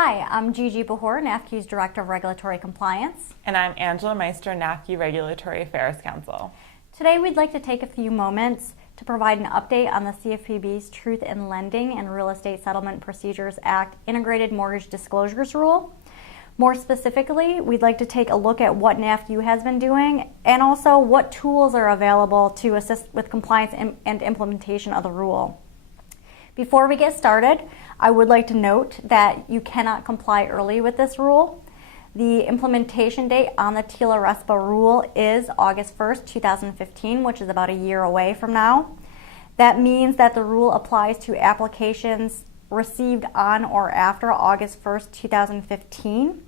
Hi, I'm JiJi Bahhur, NAFCU's Director of Regulatory Compliance. And I'm Angela Meyster, NAFCU Regulatory Affairs Counsel. Today we'd like to take a few moments to provide an update on the CFPB's Truth in Lending and Real Estate Settlement Procedures Act Integrated Mortgage Disclosures Rule. More specifically, we'd like to take a look at what NAFCU has been doing and also what tools are available to assist with compliance and implementation of the rule. Before we get started, I would like to note that you cannot comply early with this rule. The implementation date on the TILA-RESPA rule is August 1st, 2015, which is about a year away from now. That means that the rule applies to applications received on or after August 1st, 2015.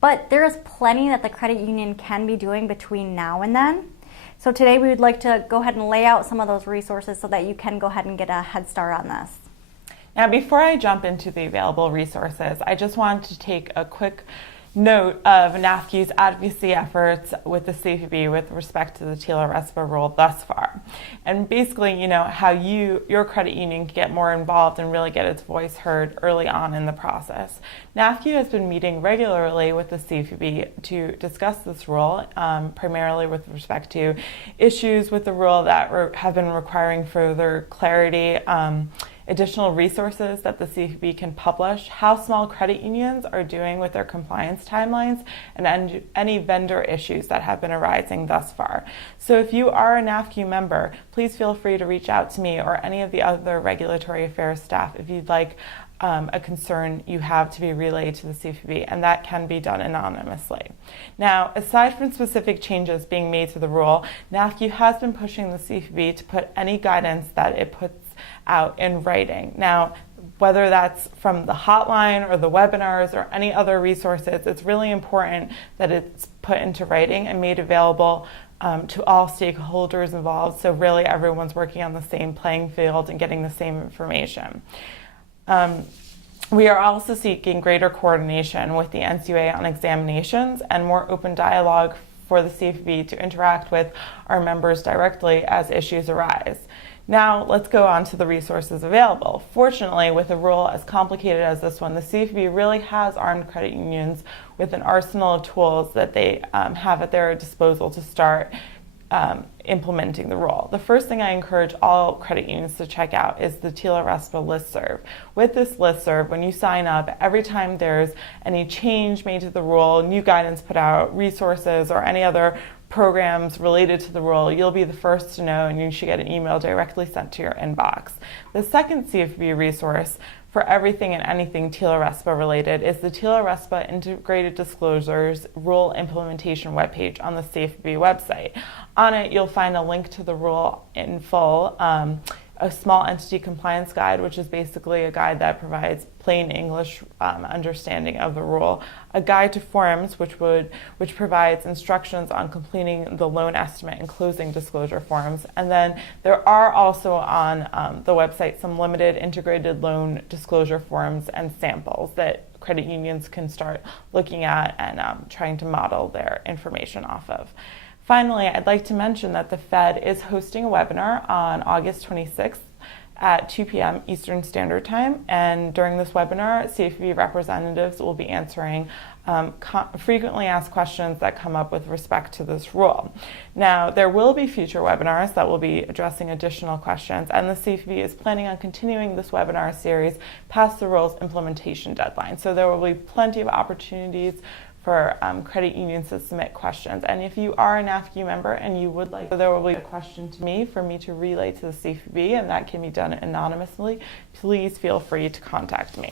But there is plenty that the credit union can be doing between now and then. So today we would like to go ahead and lay out some of those resources so that you can go ahead and get a head start on this. Now, before I jump into the available resources, I just wanted to take a quick note of NAFCU's advocacy efforts with the CFPB with respect to the TILA-RESPA rule thus far. And basically, how your credit union can get more involved and really get its voice heard early on in the process. NAFCU has been meeting regularly with the CFPB to discuss this rule, primarily with respect to issues with the rule that have been requiring further clarity, additional resources that the CFPB can publish, how small credit unions are doing with their compliance timelines, and any vendor issues that have been arising thus far. So if you are a NAFCU member, please feel free to reach out to me or any of the other regulatory affairs staff if you'd like a concern you have to be relayed to the CFPB, and that can be done anonymously. Now, aside from specific changes being made to the rule, NAFCU has been pushing the CFPB to put any guidance that it puts out in writing. Now, whether that's from the hotline or the webinars or any other resources, it's really important that it's put into writing and made available to all stakeholders involved, so really everyone's working on the same playing field and getting the same information. We are also seeking greater coordination with the NCUA on examinations and more open dialogue for the CFPB to interact with our members directly as issues arise. Now, let's go on to the resources available. Fortunately, with a rule as complicated as this one, the CFPB really has armed credit unions with an arsenal of tools that they have at their disposal to start implementing the rule. The first thing I encourage all credit unions to check out is the TILA-RESPA listserv. With this listserv, when you sign up, every time there's any change made to the rule, new guidance put out, resources, or any other programs related to the rule, you'll be the first to know, and you should get an email directly sent to your inbox. The second CFPB resource for everything and anything TILA-RESPA related is the TILA-RESPA Integrated Disclosures Rule Implementation webpage on the CFPB website. On it, you'll find a link to the rule in full, a small entity compliance guide, which is basically a guide that provides plain English understanding of the rule, a guide to forms, which provides instructions on completing the loan estimate and closing disclosure forms, and then there are also on the website some limited integrated loan disclosure forms and samples that credit unions can start looking at and trying to model their information off of. Finally, I'd like to mention that the Fed is hosting a webinar on August 26th at 2 p.m. Eastern Standard Time, and during this webinar, CFPB representatives will be answering frequently asked questions that come up with respect to this rule. Now, there will be future webinars that will be addressing additional questions, and the CFPB is planning on continuing this webinar series past the rule's implementation deadline. So there will be plenty of opportunities for credit unions to submit questions. And if you are a NAFCU member and you would like, there will be a question to me for me to relay to the CFPB, and that can be done anonymously. Please feel free to contact me.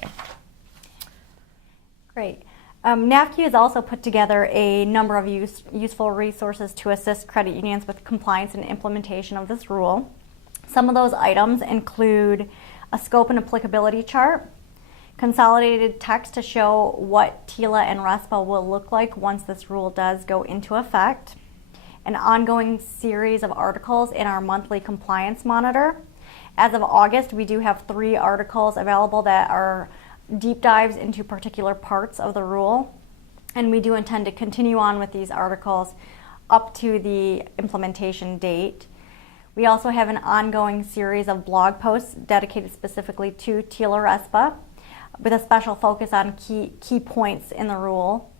Great. NAFCU has also put together a number of useful resources to assist credit unions with compliance and implementation of this rule. Some of those items include a scope and applicability chart, consolidated text to show what TILA and RESPA will look like once this rule does go into effect, an ongoing series of articles in our monthly compliance monitor. As of August, we do have 3 articles available that are deep dives into particular parts of the rule, and we do intend to continue on with these articles up to the implementation date. We also have an ongoing series of blog posts dedicated specifically to TILA-RESPA. with a special focus on key points in the rule.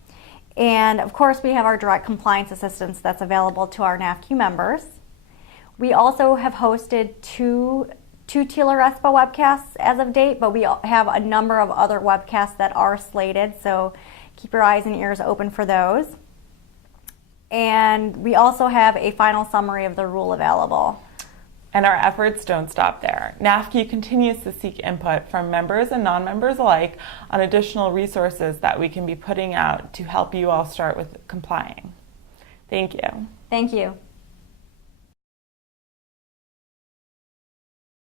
And of course, we have our direct compliance assistance that's available to our NAFCU members. We also have hosted two TILA-RESPA webcasts as of date, but we have a number of other webcasts that are slated, so keep your eyes and ears open for those. And we also have a final summary of the rule available. And our efforts don't stop there. NAFCU continues to seek input from members and non-members alike on additional resources that we can be putting out to help you all start with complying. Thank you. Thank you.